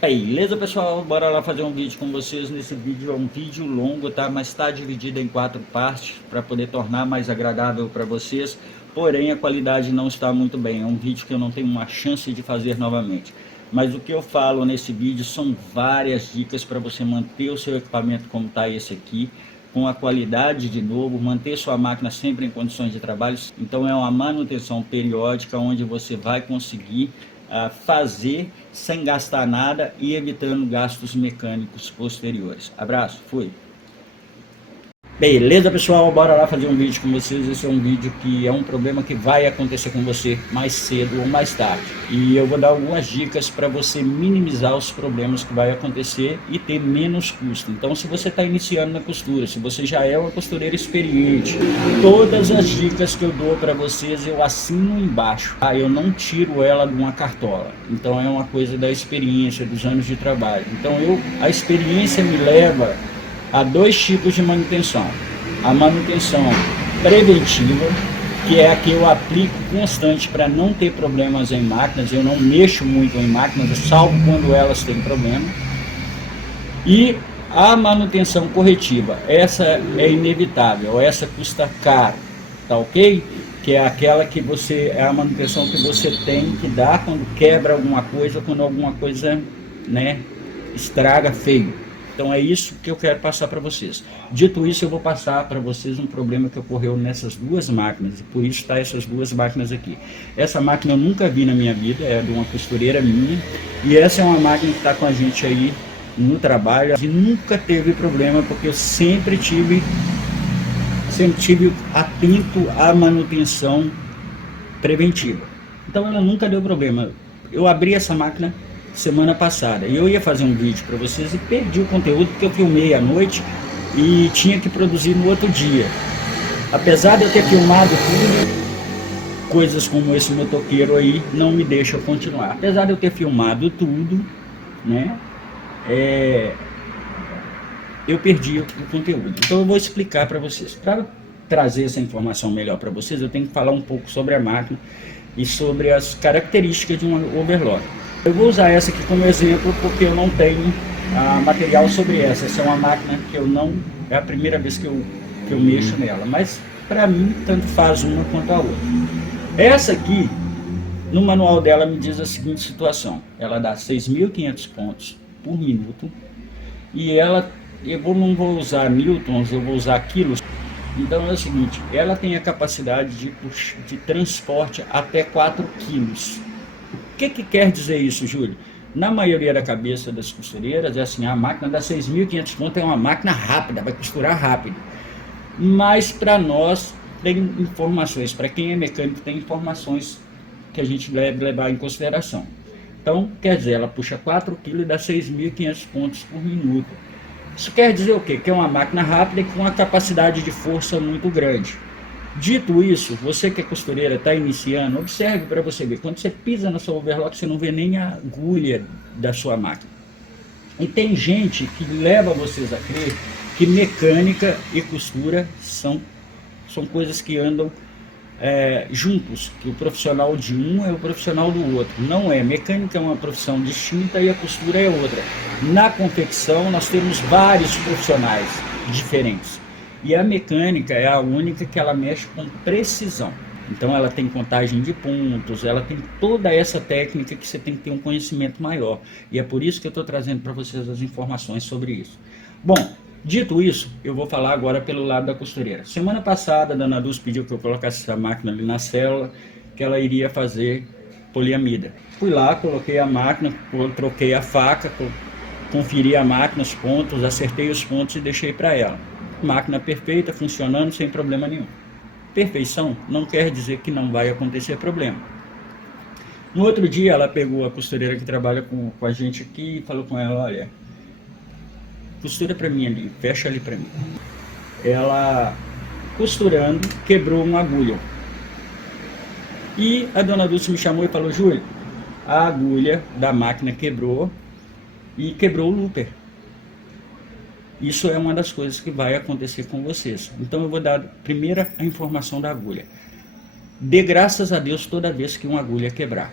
Beleza, pessoal? Bora lá fazer um vídeo com vocês. Nesse vídeo é um vídeo longo, tá? Mas está dividido em 4 partes para poder tornar mais agradável para vocês. Porém, a qualidade não está muito bem. É um vídeo que eu não tenho uma chance de fazer novamente. Mas o que eu falo nesse vídeo são várias dicas para você manter o seu equipamento como está esse aqui, com a qualidade de novo, manter sua máquina sempre em condições de trabalho. Então é uma manutenção periódica onde você vai conseguir fazer sem gastar nada e evitando gastos mecânicos posteriores. Abraço, fui! Beleza, pessoal, bora lá fazer um vídeo com vocês. Esse é um vídeo que é um problema que vai acontecer com você mais cedo ou mais tarde, e eu vou dar algumas dicas para você minimizar os problemas que vai acontecer e ter menos custo. Então, se você está iniciando na costura, se você já é uma costureira experiente, todas as dicas que eu dou para vocês eu assino embaixo, eu não tiro ela de uma cartola. Então é uma coisa da experiência, dos anos de trabalho. Então a experiência me leva há 2 tipos de manutenção. A manutenção preventiva, que é a que eu aplico constante para não ter problemas em máquinas. Eu não mexo muito em máquinas, salvo quando elas têm problema. E a manutenção corretiva, essa é inevitável, essa custa caro, tá ok? Que é aquela que é a manutenção que você tem que dar quando quebra alguma coisa, quando alguma coisa, né, estraga feio. Então é isso que eu quero passar para vocês. Dito isso, eu vou passar para vocês um problema que ocorreu nessas 2 máquinas, e por isso está essas 2 máquinas aqui. Essa máquina eu nunca vi na minha vida, é de uma costureira minha, e essa é uma máquina que está com a gente aí no trabalho, e nunca teve problema, porque eu sempre tive atento à manutenção preventiva. Então ela nunca deu problema. Eu abri essa máquina semana passada e eu ia fazer um vídeo para vocês e perdi o conteúdo porque eu filmei à noite e tinha que produzir no outro dia. Apesar de eu ter filmado tudo, coisas como esse motoqueiro aí não me deixam continuar. Apesar de eu ter filmado tudo, né, eu perdi o conteúdo. Então eu vou explicar para vocês. Para trazer essa informação melhor para vocês, eu tenho que falar um pouco sobre a máquina e sobre as características de uma overlock. Eu vou usar essa aqui como exemplo porque eu não tenho material sobre essa. Essa é uma máquina que eu não... é a primeira vez que eu mexo nela, mas para mim tanto faz uma quanto a outra. Essa aqui, no manual dela me diz a seguinte situação: ela dá 6.500 pontos por minuto e ela... não vou usar newtons, eu vou usar quilos. Então é o seguinte, ela tem a capacidade de transporte até 4 quilos. O que quer dizer isso, Júlio? Na maioria da cabeça das costureiras é assim: a máquina dá 6.500 pontos, é uma máquina rápida, vai costurar rápido. Mas para nós tem informações, para quem é mecânico tem informações que a gente deve levar em consideração. Então quer dizer, ela puxa 4 kg e dá 6.500 pontos por minuto. Isso quer dizer o quê? Que é uma máquina rápida e com uma capacidade de força muito grande. Dito isso, você que é costureira, está iniciando, observe para você ver. Quando você pisa na sua overlock, você não vê nem a agulha da sua máquina. E tem gente que leva vocês a crer que mecânica e costura são coisas que andam juntos, que o profissional de um é o profissional do outro. Não é. Mecânica é uma profissão distinta e a costura é outra. Na confecção nós temos vários profissionais diferentes e a mecânica é a única que ela mexe com precisão. Então ela tem contagem de pontos, ela tem toda essa técnica que você tem que ter um conhecimento maior, e é por isso que eu estou trazendo para vocês as informações sobre isso. Bom, dito isso, eu vou falar agora pelo lado da costureira. Semana passada a Dona Dulce pediu que eu colocasse essa máquina ali na célula, que ela iria fazer poliamida. Fui lá, coloquei a máquina, troquei a faca, conferi a máquina, os pontos, acertei os pontos e deixei para ela. Máquina perfeita, funcionando sem problema nenhum. Perfeição não quer dizer que não vai acontecer problema. No outro dia ela pegou a costureira que trabalha com a gente aqui e falou com ela: olha, costura para mim ali, fecha ali para mim. Ela, costurando, quebrou uma agulha. E a Dona Dulce me chamou e falou: Júlio, a agulha da máquina quebrou e quebrou o looper. Isso é uma das coisas que vai acontecer com vocês. Então eu vou dar primeiro a informação da agulha. Dê graças a Deus toda vez que uma agulha quebrar.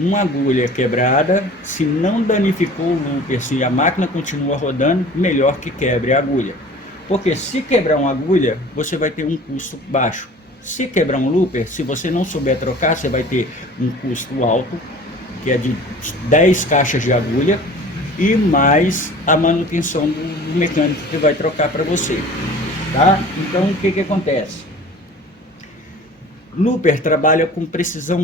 uma agulha quebrada, se não danificou o looper, se a máquina continua rodando, melhor que quebre a agulha. Porque se quebrar uma agulha, você vai ter um custo baixo. Se quebrar um looper, se você não souber trocar, você vai ter um custo alto, que é de 10 caixas de agulha, e mais a manutenção do mecânico que vai trocar para você. Tá? Então o que acontece? Looper trabalha com precisão,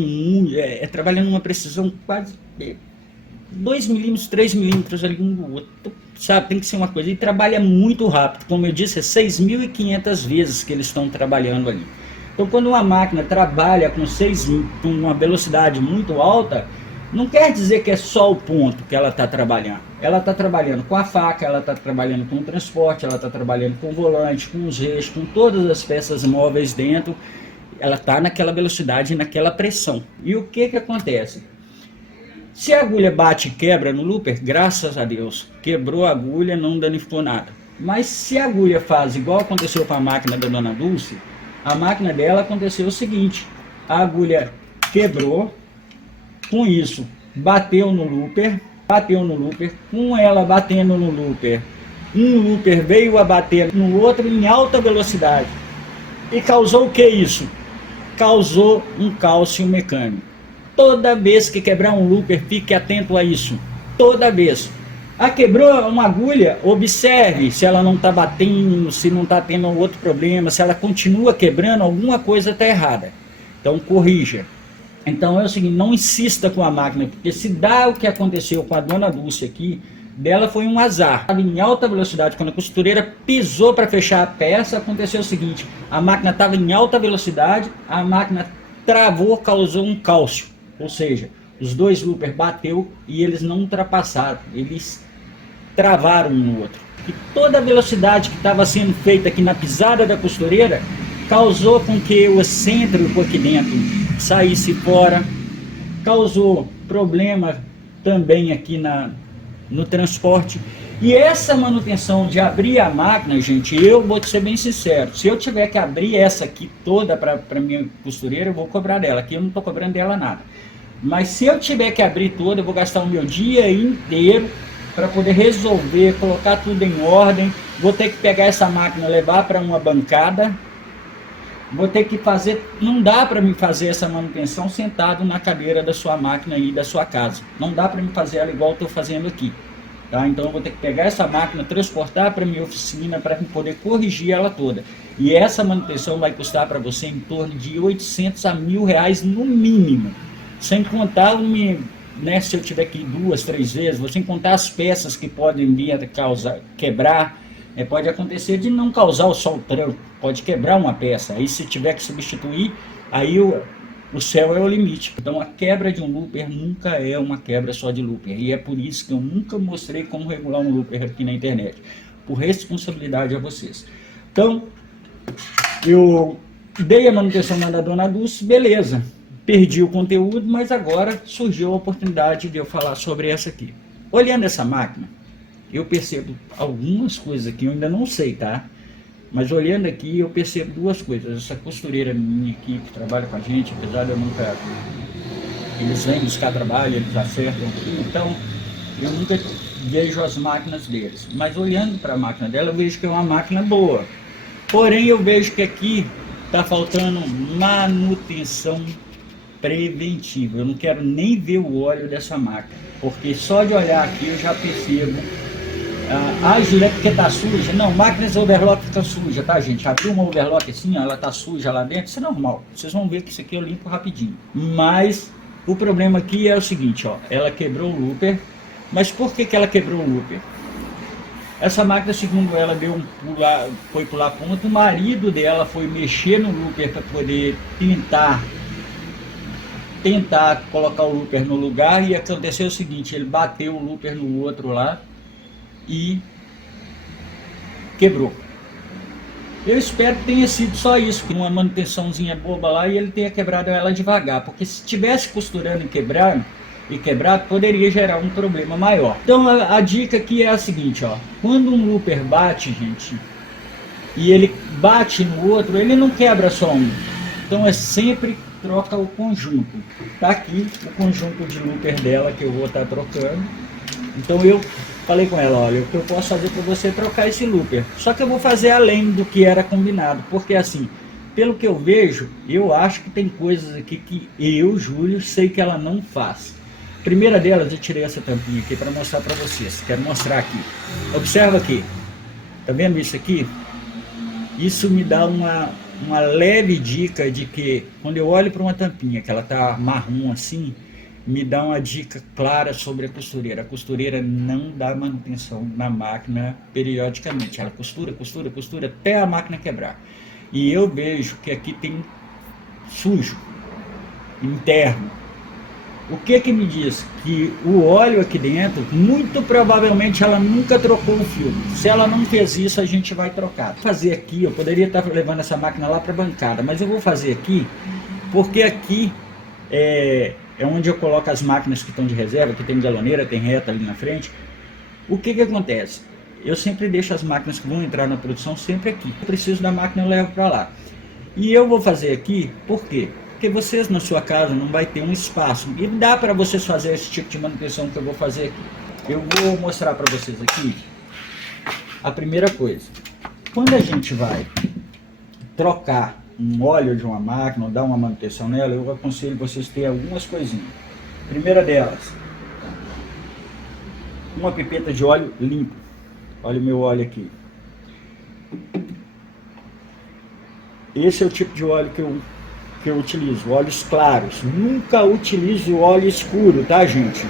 trabalha numa precisão quase 2 milímetros, 3 milímetros ali um do outro, sabe? Tem que ser uma coisa, e trabalha muito rápido, como eu disse, é 6.500 vezes que eles estão trabalhando ali. Então quando uma máquina trabalha com uma velocidade muito alta, não quer dizer que é só o ponto que ela está trabalhando. Ela está trabalhando com a faca, ela está trabalhando com o transporte, ela está trabalhando com o volante, com os eixos, com todas as peças móveis dentro. Ela está naquela velocidade, naquela pressão. E o que acontece? Se a agulha bate e quebra no looper, graças a Deus, quebrou a agulha, não danificou nada. Mas se a agulha faz igual aconteceu com a máquina da Dona Dulce, a máquina dela aconteceu o seguinte: a agulha quebrou, com isso bateu no looper, com ela batendo no looper, um looper veio a bater no outro em alta velocidade. E causou o que isso? Causou um cálcio mecânico. Toda vez que quebrar um looper, fique atento a isso. Toda vez. Quebrou uma agulha, observe se ela não está batendo, se não está tendo outro problema, se ela continua quebrando, alguma coisa está errada. Então corrija. Então é o seguinte, não insista com a máquina, porque se dá o que aconteceu com a Dona Dulce aqui, dela foi um azar. Estava em alta velocidade, quando a costureira pisou para fechar a peça, aconteceu o seguinte: a máquina estava em alta velocidade, a máquina travou, causou um cálcio, ou seja, os dois loopers bateu e eles não ultrapassaram, eles travaram um no outro. E toda a velocidade que estava sendo feita aqui na pisada da costureira causou com que o excêntrico aqui dentro saísse fora, causou problema também aqui no transporte. E essa manutenção de abrir a máquina, gente, eu vou ser bem sincero, se eu tiver que abrir essa aqui toda para minha costureira, eu vou cobrar dela. Aqui eu não estou cobrando dela nada, mas se eu tiver que abrir toda, eu vou gastar o meu dia inteiro para poder resolver, colocar tudo em ordem. Vou ter que pegar essa máquina, levar para uma bancada, vou ter que fazer. Não dá para me fazer essa manutenção sentado na cadeira da sua máquina aí da sua casa, não dá para me fazer ela igual eu estou fazendo aqui, tá? Então eu vou ter que pegar essa máquina, transportar para minha oficina para poder corrigir ela toda, e essa manutenção vai custar para você em torno de 800 a R$1.000 no mínimo, sem contar né, se eu tiver que ir 2, 3 vezes, vou sem contar as peças que podem vir a quebrar. Pode acontecer de não causar só o tranco, pode quebrar uma peça, aí se tiver que substituir, aí o céu é o limite. Então a quebra de um looper nunca é uma quebra só de looper, e é por isso que eu nunca mostrei como regular um looper aqui na internet, por responsabilidade a vocês. Então eu dei a manutenção na da Dona Dulce, beleza, perdi o conteúdo, mas agora surgiu a oportunidade de eu falar sobre essa aqui. Olhando essa máquina, eu percebo algumas coisas aqui, eu ainda não sei, tá? Mas olhando aqui, eu percebo duas coisas. Essa costureira minha aqui, que trabalha com a gente, apesar de eu nunca... Eles vêm buscar trabalho, eles acertam tudo, então eu nunca vejo as máquinas deles. Mas olhando para a máquina dela, eu vejo que é uma máquina boa. Porém, eu vejo que aqui está faltando manutenção preventiva. Eu não quero nem ver o óleo dessa máquina, porque só de olhar aqui eu já percebo. Gilete, porque tá suja. Não, máquinas overlock fica suja, tá, gente? Abriu uma overlock assim, ó, ela tá suja lá dentro, isso é normal. Vocês vão ver que isso aqui eu limpo rapidinho. Mas o problema aqui é o seguinte, ó, ela quebrou o looper. Mas por que ela quebrou o looper? Essa máquina, segundo ela, foi pular ponto. O marido dela foi mexer no looper para poder tentar colocar o looper no lugar, e aconteceu o seguinte: ele bateu o looper no outro lá e quebrou. Eu espero que tenha sido só isso, uma manutençãozinha boba lá, e ele tenha quebrado ela devagar, porque se tivesse costurando e quebrar, poderia gerar um problema maior. Então a dica aqui é a seguinte, ó: quando um looper bate, gente, e ele bate no outro, ele não quebra só um. Então é sempre troca o conjunto. Tá aqui o conjunto de looper dela que eu vou estar trocando. Então eu falei com ela, olha, o que eu posso fazer para você é trocar esse looper. Só que eu vou fazer além do que era combinado, porque assim, pelo que eu vejo, eu acho que tem coisas aqui que eu, Júlio, sei que ela não faz. Primeira delas, eu tirei essa tampinha aqui para mostrar para vocês. Quero mostrar aqui. Observa aqui. Tá vendo isso aqui? Isso me dá uma leve dica de que quando eu olho para uma tampinha que ela tá marrom assim, me dá uma dica clara sobre a costureira. A costureira não dá manutenção na máquina periodicamente. Ela costura, costura, costura até a máquina quebrar. E eu vejo que aqui tem sujo interno. O que que me diz? Que o óleo aqui dentro, muito provavelmente ela nunca trocou o filtro. Se ela não fez isso, a gente vai trocar. Vou fazer aqui, eu poderia estar levando essa máquina lá para a bancada, mas eu vou fazer aqui, porque aqui é onde eu coloco as máquinas que estão de reserva, que tem galoneira, tem reta ali na frente. O que que acontece? Eu sempre deixo as máquinas que vão entrar na produção sempre aqui. Eu preciso da máquina, eu levo para lá. E eu vou fazer aqui, por quê? Porque vocês na sua casa não vai ter um espaço. E dá para vocês fazer esse tipo de manutenção que eu vou fazer aqui. Eu vou mostrar para vocês aqui a primeira coisa. Quando a gente vai trocar um óleo de uma máquina ou dar uma manutenção nela, eu aconselho vocês ter algumas coisinhas. Primeira delas, uma pipeta de óleo limpo. Olha o meu óleo aqui. Esse é o tipo de óleo que eu utilizo, óleos claros. Nunca utilizo óleo escuro, tá, gente?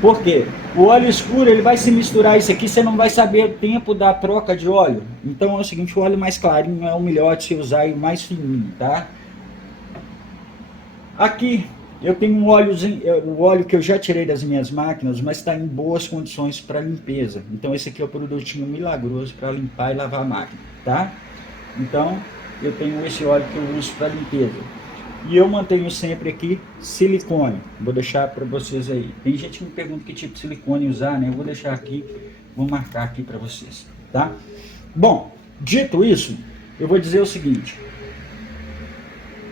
Por quê? O óleo escuro, ele vai se misturar isso aqui, você não vai saber o tempo da troca de óleo. Então é o seguinte, o óleo mais clarinho é o melhor de se usar e o mais fininho, tá? Aqui eu tenho um óleozinho, o óleo que eu já tirei das minhas máquinas, mas está em boas condições para limpeza. Então esse aqui é o produtinho milagroso para limpar e lavar a máquina, tá? Então eu tenho esse óleo que eu uso para limpeza. E eu mantenho sempre aqui silicone. Vou deixar para vocês aí. Tem gente que me pergunta que tipo de silicone usar, né? Eu vou deixar aqui, vou marcar aqui para vocês, tá? Bom, dito isso, eu vou dizer o seguinte.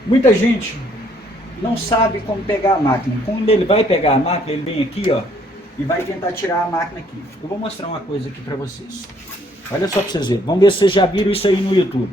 Muita gente não sabe como pegar a máquina. Quando ele vai pegar a máquina, ele vem aqui, ó, e vai tentar tirar a máquina aqui. Eu vou mostrar uma coisa aqui para vocês. Olha só para vocês verem. Vamos ver se vocês já viram isso aí no YouTube.